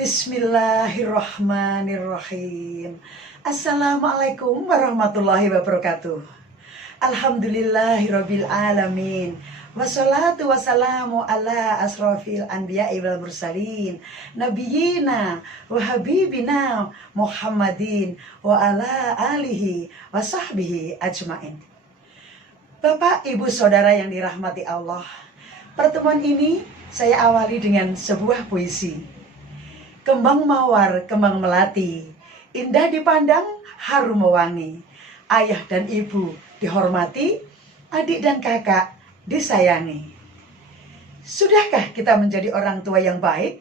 Bismillahirrahmanirrahim. Assalamualaikum warahmatullahi wabarakatuh. Alhamdulillahirabbil alamin. Wassalatu wassalamu ala asrofil anbiya'i wal mursalin nabiyina wa habibina Muhammadin wa ala alihi wa sahbihi ajmain. Bapak, Ibu, Saudara yang dirahmati Allah, pertemuan ini saya awali dengan sebuah puisi. Kembang mawar, kembang melati, indah dipandang, harum mewangi. Ayah dan ibu dihormati, adik dan kakak disayangi. Sudahkah kita menjadi orang tua yang baik?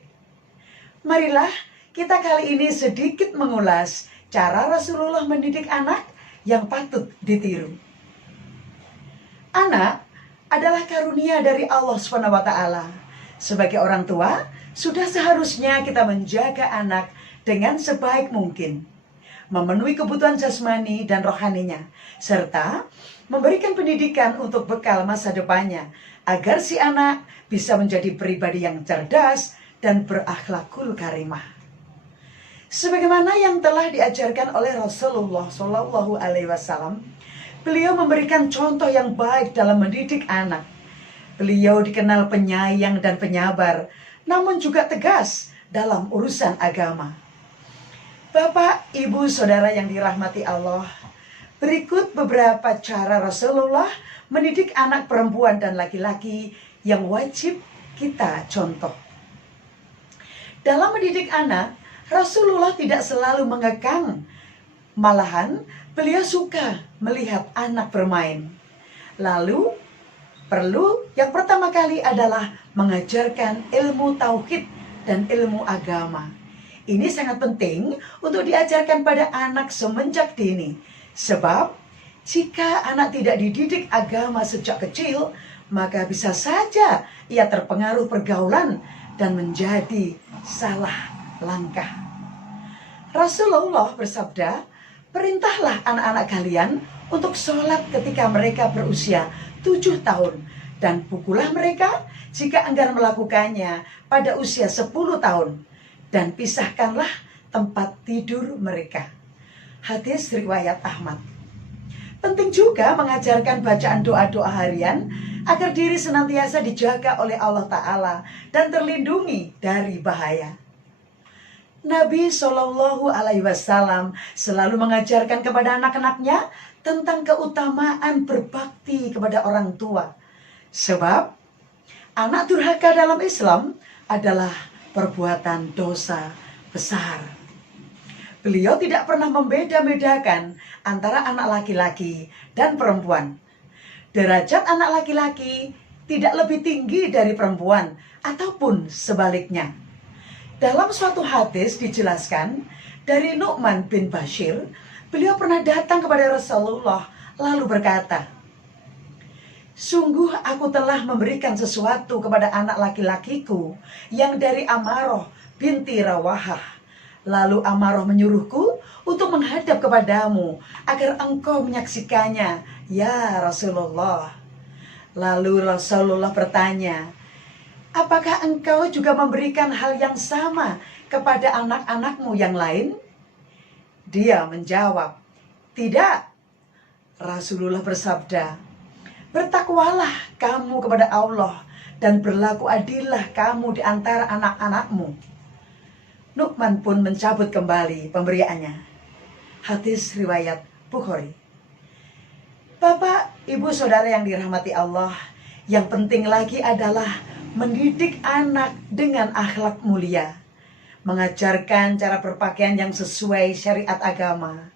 Marilah kita kali ini sedikit mengulas cara Rasulullah mendidik anak yang patut ditiru. Anak adalah karunia dari Allah SWT. Sebagai orang tua, sudah seharusnya kita menjaga anak dengan sebaik mungkin, memenuhi kebutuhan jasmani dan rohaninya, serta memberikan pendidikan untuk bekal masa depannya, agar si anak bisa menjadi pribadi yang cerdas dan berakhlakul karimah. Sebagaimana yang telah diajarkan oleh Rasulullah SAW, beliau memberikan contoh yang baik dalam mendidik anak. Beliau dikenal penyayang dan penyabar, namun juga tegas dalam urusan agama. Bapak, Ibu, Saudara yang dirahmati Allah, berikut beberapa cara Rasulullah mendidik anak perempuan dan laki-laki yang wajib kita contoh. Dalam mendidik anak, Rasulullah tidak selalu mengekang. Malahan, beliau suka melihat anak bermain. Lalu, yang pertama kali adalah mengajarkan ilmu tauhid dan ilmu agama. Ini sangat penting untuk diajarkan pada anak semenjak dini. Sebab jika anak tidak dididik agama sejak kecil, maka bisa saja ia terpengaruh pergaulan dan menjadi salah langkah. Rasulullah bersabda, "Perintahlah anak-anak kalian untuk sholat ketika mereka berusia 7 tahun, dan pukullah mereka jika enggan melakukannya pada usia 10 tahun, dan pisahkanlah tempat tidur mereka." Hadis riwayat Ahmad. Penting juga mengajarkan bacaan doa-doa harian agar diri senantiasa dijaga oleh Allah Ta'ala dan terlindungi dari bahaya. Nabi SAW selalu mengajarkan kepada anak-anaknya tentang keutamaan berbakti kepada orang tua. Sebab anak durhaka dalam Islam adalah perbuatan dosa besar. Beliau tidak pernah membeda-bedakan antara anak laki-laki dan perempuan. Derajat anak laki-laki tidak lebih tinggi dari perempuan ataupun sebaliknya. Dalam suatu hadis dijelaskan dari Nu'man bin Bashir, beliau pernah datang kepada Rasulullah lalu berkata, "Sungguh aku telah memberikan sesuatu kepada anak laki-lakiku yang dari Amaroh binti Rawahah. Lalu Amaroh menyuruhku untuk menghadap kepadamu agar engkau menyaksikannya, ya Rasulullah." Lalu Rasulullah bertanya, "Apakah engkau juga memberikan hal yang sama kepada anak-anakmu yang lain?" Dia menjawab, "Tidak." Rasulullah bersabda, "Bertakwalah kamu kepada Allah dan berlaku adillah kamu di antara anak-anakmu." Nu'man pun mencabut kembali pemberiannya. Hadis riwayat Bukhari. Bapak, Ibu, Saudara yang dirahmati Allah, yang penting lagi adalah mendidik anak dengan akhlak mulia, mengajarkan cara berpakaian yang sesuai syariat agama.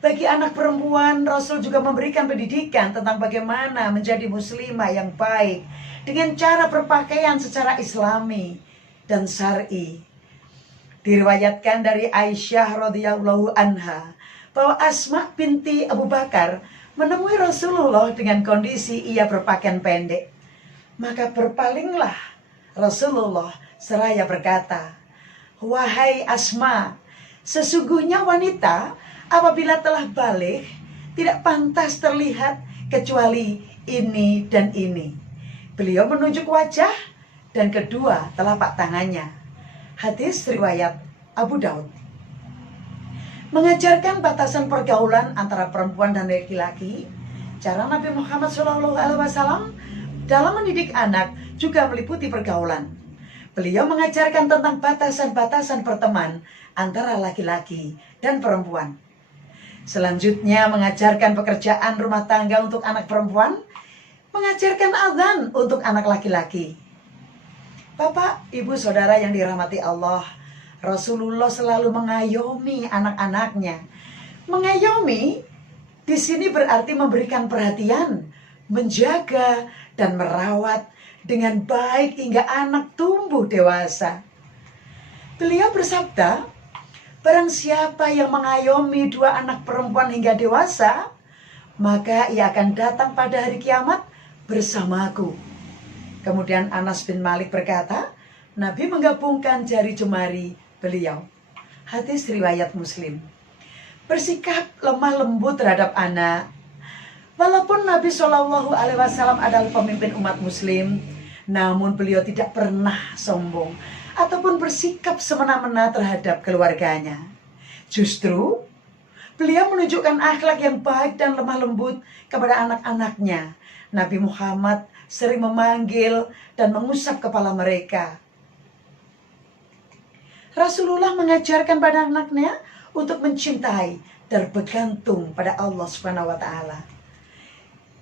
Bagi anak perempuan, Rasul juga memberikan pendidikan tentang bagaimana menjadi muslimah yang baik dengan cara berpakaian secara islami dan syar'i. Diriwayatkan dari Aisyah radhiyallahu anha bahwa Asma binti Abu Bakar menemui Rasulullah dengan kondisi ia berpakaian pendek. Maka berpalinglah Rasulullah seraya berkata, "Wahai Asma, sesungguhnya wanita apabila telah balik tidak pantas terlihat kecuali ini dan ini." Beliau menunjuk wajah dan kedua telapak tangannya. Hadis riwayat Abu Daud. Mengajarkan batasan pergaulan antara perempuan dan laki-laki. Cara Nabi Muhammad SAW dalam mendidik anak juga meliputi pergaulan. Beliau mengajarkan tentang batasan-batasan perteman antara laki-laki dan perempuan. Selanjutnya mengajarkan pekerjaan rumah tangga untuk anak perempuan, mengajarkan azan untuk anak laki-laki. Bapak, ibu, saudara yang dirahmati Allah, Rasulullah selalu mengayomi anak-anaknya. Mengayomi di sini berarti memberikan perhatian, menjaga dan merawat dengan baik hingga anak tumbuh dewasa. Beliau bersabda, barang siapa yang mengayomi dua anak perempuan hingga dewasa, maka ia akan datang pada hari kiamat bersamaku. Kemudian Anas bin Malik berkata, Nabi menggabungkan jari jemari beliau. Hadis riwayat Muslim. Bersikap lemah lembut terhadap anak. Walaupun Nabi SAW adalah pemimpin umat Muslim, namun beliau tidak pernah sombong ataupun bersikap semena-mena terhadap keluarganya. Justru beliau menunjukkan akhlak yang baik dan lemah lembut kepada anak-anaknya. Nabi Muhammad sering memanggil dan mengusap kepala mereka. Rasulullah mengajarkan pada anaknya untuk mencintai dan bergantung pada Allah Subhanahu wa taala.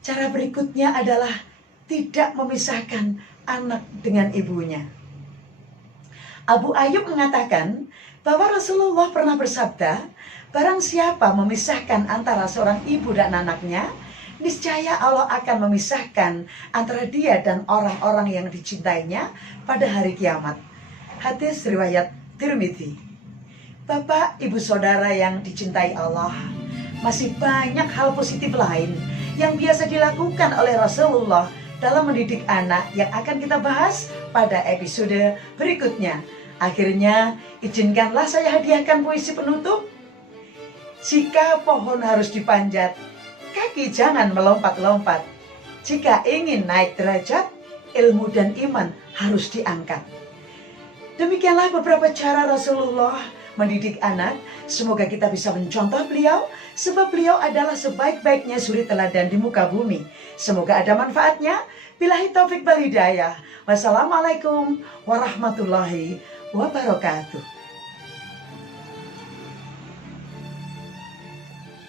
Cara berikutnya adalah tidak memisahkan anak dengan ibunya. Abu Ayyub mengatakan bahwa Rasulullah pernah bersabda, barang siapa memisahkan antara seorang ibu dan anaknya, niscaya Allah akan memisahkan antara dia dan orang-orang yang dicintainya pada hari kiamat. Hadis riwayat Tirmidzi. Bapak, ibu, saudara yang dicintai Allah, masih banyak hal positif lain yang biasa dilakukan oleh Rasulullah dalam mendidik anak yang akan kita bahas pada episode berikutnya. Akhirnya, izinkanlah saya hadiahkan puisi penutup. Jika pohon harus dipanjat, kaki jangan melompat-lompat. Jika ingin naik derajat, ilmu dan iman harus diangkat. Demikianlah beberapa cara Rasulullah mendidik anak. Semoga kita bisa mencontoh beliau, sebab beliau adalah sebaik-baiknya suri teladan di muka bumi. Semoga ada manfaatnya. Billahi taufik wal hidayah. Wassalamualaikum warahmatullahi wabarakatuh.